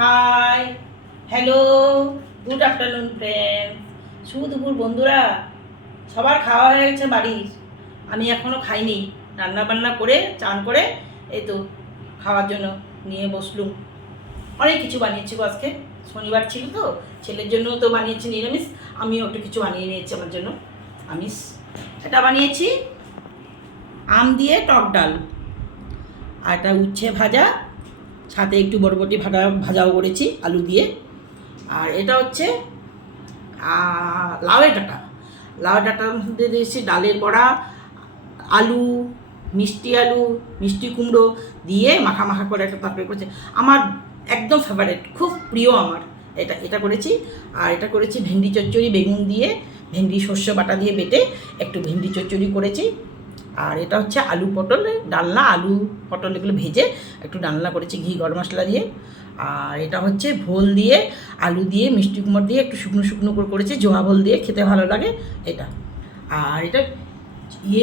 High, hello, good afternoon friends. শুভ দুপুর বন্ধুরা। সবার খাওয়া হয়ে গেছে বাড়ির, আমি এখনও খাইনি। রান্না বান্না করে চান করে এই তো খাওয়ার জন্য নিয়ে বসলুম। অনেক কিছু বানিয়েছি গো আজকে, শনিবার ছিল তো, ছেলের জন্য তো বানিয়েছি নিরামিষ, আমিও একটু কিছু বানিয়ে নিয়েছি আমার জন্য আমিষ। এটা বানিয়েছি আম দিয়ে টক ডাল, আর একটা উচ্ছে ভাজা, সাথে একটু বরবটি ভাজাও করেছি আলু দিয়ে। আর এটা হচ্ছে লাউয়ের ডাঁটা। লাউয়ের ডাঁটার মধ্যে দিয়েছি ডালের বড়া, আলু, মিষ্টি কুমড়ো দিয়ে মাখা মাখা করে একটা তরকারি করেছে। আমার একদম ফেভারিট, খুব প্রিয় আমার। এটা করেছি। আর এটা করেছি ভেন্ডি চচ্চড়ি, বেগুন দিয়ে, ভেন্ডি সর্ষ বাটা দিয়ে বেটে একটু ভেন্ডি চচ্চড়ি করেছি। আর এটা হচ্ছে আলু পটলের ডালনা, আলু পটল এগুলো ভেজে একটু ডালনা করেছি ঘি গরম মশলা দিয়ে। আর এটা হচ্ছে ভোল দিয়ে, আলু দিয়ে, মিষ্টি কুমড়ো দিয়ে একটু শুকনো শুকনো করে করেছি, জোয়া ভোল দিয়ে খেতে ভালো লাগে এটা। আর এটা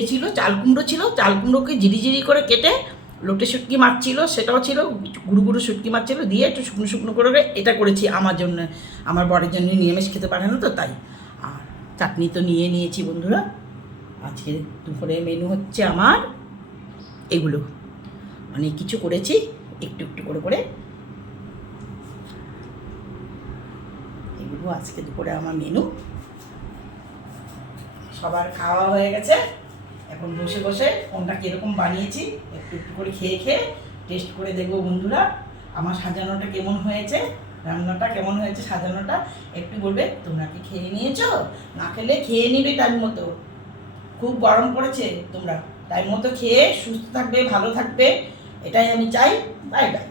ছিল চাল কুমড়ো ছিল, চাল কুমড়োকে জিরি করে কেটে লোটে শুটকি মাছ ছিল, সেটাও ছিল, গুঁড়ো গুঁড়ো শুটকি মাছ ছিল দিয়ে একটু শুকনো শুকনো করে এটা করেছি আমার জন্য। আমার বরের জন্য নিরামিষ খেতে পারে না তো তাই। আর চাটনি তো নিয়ে নিয়েছি বন্ধুরা। আজকে দুপুরের মেনু হচ্ছে আমার এগুলো, অনেক কিছু করেছি একটু একটু করে এগুলো আজকে দুপুরে আমার মেনু। সবার খাওয়া হয়ে গেছে, এখন বসে বসে কোনটা কীরকম বানিয়েছি একটু একটু করে খেয়ে টেস্ট করে দেখবো বন্ধুরা আমার সাজানোটা কেমন হয়েছে, রান্নাটা কেমন হয়েছে, সাজানোটা একটু বলবে। তোমরা কি খেয়ে নিয়েছো? না খেলে খেয়ে নিবে টাইম মতো, খুব গরম পড়েছে, তোমরা টাইম মতো খেয়ে সুস্থ থাকবে, ভালো থাকবে, এটাই আমি চাই। Bye bye.